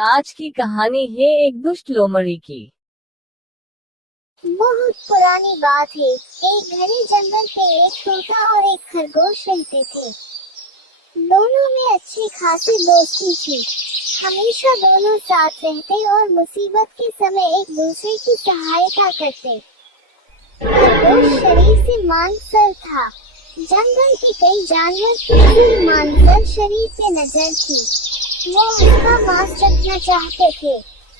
आज की कहानी है एक दुष्ट लोमड़ी की। बहुत पुरानी बात है। एक घने जंगल पे एक तोता और एक खरगोश रहते थे। दोनों में अच्छी खासी दोस्ती थी। हमेशा दोनों साथ रहते और मुसीबत के समय एक दूसरे की सहायता करते। खरगोश शरीर से मांसल था। जंगल के कई जानवर की मांसल शरीर पे नजर थी। वो उसका मांस चखना चाहते थे,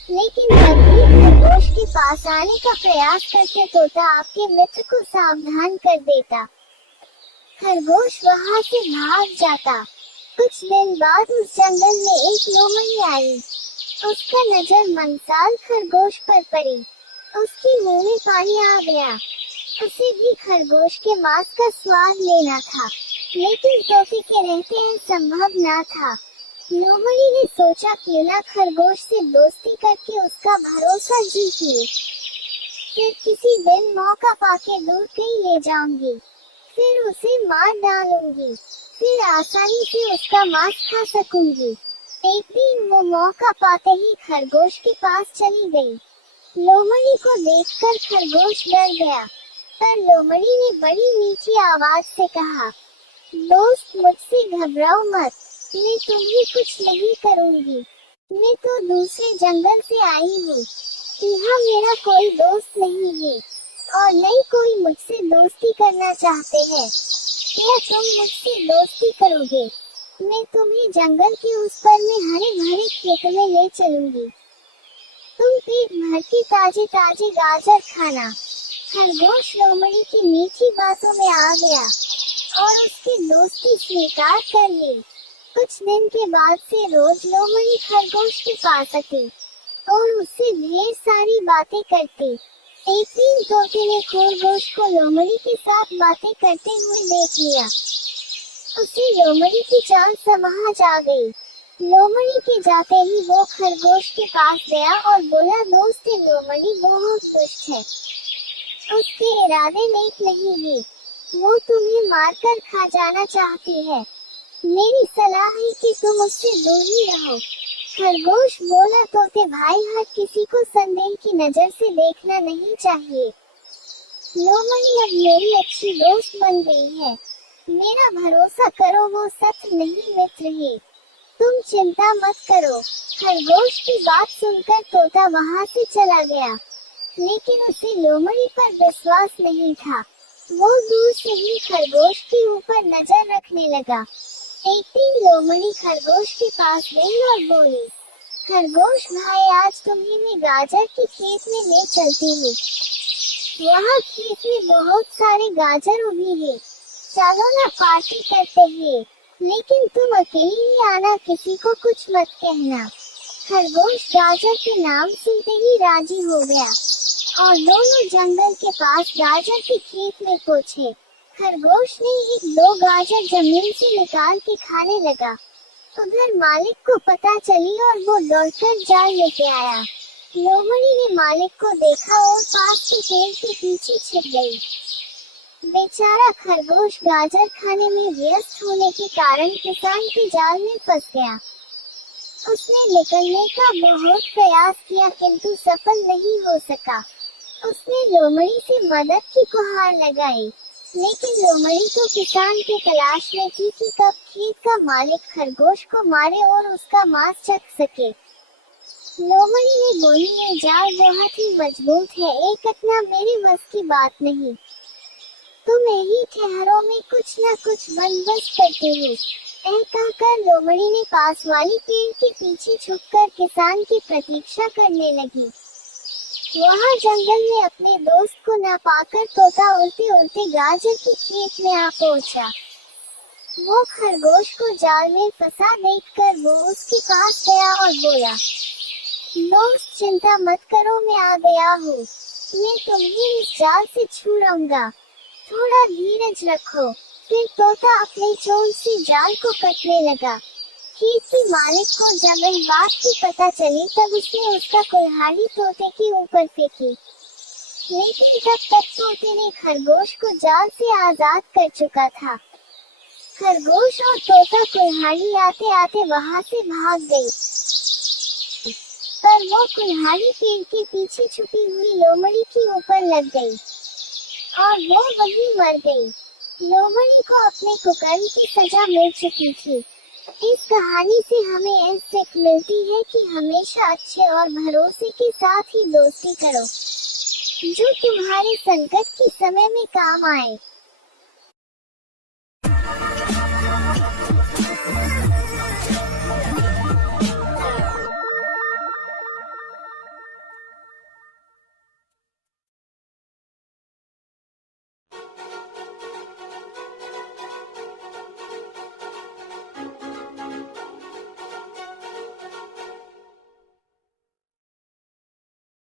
लेकिन जब भी खरगोश के पास आने का प्रयास करते तोता आपके मित्र को सावधान कर देता। खरगोश वहां से भाग जाता। कुछ दिन बाद उस जंगल में एक लोमड़ी आई। उसका नजर मंसाल खरगोश पर पड़ी। उसके मुंह में पानी आ गया। उसे भी खरगोश के मांस का स्वाद लेना था, लेकिन तोते के रहते संभव न था। लोमड़ी ने सोचा क्यों ना खरगोश से दोस्ती करके उसका भरोसा जीत ले। फिर किसी दिन मौका पाके दूर कहीं ले जाऊंगी, फिर उसे मार डालूंगी, फिर आसानी से उसका मांस खा सकूंगी। एक दिन वो मौका पाते ही खरगोश के पास चली गई। लोमड़ी को देखकर खरगोश डर गया, पर लोमड़ी ने बड़ी मीठी आवाज से कहा, दोस्त मुझसे घबराओ मत, मैं तुम्हें कुछ नहीं करूंगी। मैं तो दूसरे जंगल से आई हूँ। यहाँ मेरा कोई दोस्त नहीं है और न ही कोई मुझसे दोस्ती करना चाहते हैं। क्या तुम मुझसे दोस्ती करोगे? मैं तुम्हें जंगल के उस पर में हरे भरे खेत में ले चलूंगी। तुम पेट भर के ताजे ताजे गाजर खाना। खरगोश लोमड़ी की मीठी बातों में आ गया और उसकी दोस्ती स्वीकार कर ली। कुछ दिन के बाद से रोज लोमड़ी खरगोश के पास आती और उससे ढेर सारी बातें करती। एक दिन तोते ने खरगोश को लोमड़ी के साथ बातें करते हुए देख लिया। उसे लोमड़ी की चाल समझ आ गई। लोमड़ी के जाते ही वो खरगोश के पास गया और बोला, दोस्त लोमड़ी बहुत दुष्ट है। उसके इरादे नेक नहीं है। वो तुम्हें मारकर खा जाना चाहती है। मेरी सलाह है कि तुम उससे दूर ही रहो। खरगोश बोला, तोते भाई, हर किसी को संदेह की नजर से देखना नहीं चाहिए। लोमड़ी अब मेरी अच्छी दोस्त बन गई है। मेरा भरोसा करो, वो सच नहीं मित्र है। तुम चिंता मत करो। खरगोश की बात सुनकर तोता वहां से चला गया, लेकिन उसे लोमड़ी पर विश्वास नहीं था। वो दूर से ही खरगोश के ऊपर नजर रखने लगा। एक दिन लोमड़ी खरगोश के पास गई और बोली, खरगोश भाई, आज तुम्हें मैं गाजर के खेत में ले चलती हूँ। वहाँ खेत में बहुत सारे गाजर उगी है। चलो ना पार्टी करते हैं, लेकिन तुम अकेली ही आना, किसी को कुछ मत कहना। खरगोश गाजर के नाम सुनते ही राजी हो गया और दोनों जंगल के पास गाजर के खेत में पहुँचे। खरगोश ने एक दो गाजर जमीन से निकाल के खाने लगा। उधर मालिक को पता चली और वो दौड़कर जाल लेके आया। लोमड़ी ने मालिक को देखा और पास के पेड़ के पीछे छिप गई। बेचारा खरगोश गाजर खाने में व्यस्त होने के कारण किसान के जाल में फंस गया। उसने निकलने का बहुत प्रयास किया, किंतु सफल नहीं हो सका। उसने लोमड़ी से मदद की गुहार लगाई, लेकिन लोमड़ी तो किसान की तलाश में थी कि कब खेत का मालिक खरगोश को मारे और उसका मांस चख सके। लोमड़ी ने बोली, ये जाल बहुत ही मजबूत है, एक इतना मेरे बस की बात नहीं। तुम यही ठहरों में कुछ न कुछ बंदोबस्त करते हो। कहकर लोमड़ी ने पास वाली पेड़ के पीछे छुपकर किसान की प्रतीक्षा करने लगी। वहाँ जंगल में अपने दोस्त को न पाकर तोता उड़ते उड़ते गाजर के खेत में आ पहुँचा। वो खरगोश को जाल में फंसा देखकर वो उसके पास गया और बोला, दोस्त चिंता मत करो, मैं आ गया हूँ। मैं तुम्हें इस जाल से छुड़ाऊंगा, थोड़ा धीरज रखो। फिर तोता अपने चोंच से जाल को काटने लगा। खेत के मालिक को जब इस बात की पता चली, तब उसने उसका कुल्हाड़ी तोते के ऊपर फेंकी, लेकिन तब तक तोते ने खरगोश को जाल से आजाद कर चुका था। खरगोश और तोता कुल्हाड़ी आते आते वहां से भाग गई। पर वो कुल्हाड़ी पेड़ के पीछे छुपी हुई लोमड़ी के ऊपर लग गई और वो वहीं मर गई। लोमड़ी को अपने कुकर्म की सजा मिल चुकी थी। इस कहानी से हमें यह सीख मिलती है कि हमेशा अच्छे और भरोसे के साथ ही दोस्ती करो, जो तुम्हारे संकट के समय में काम आए।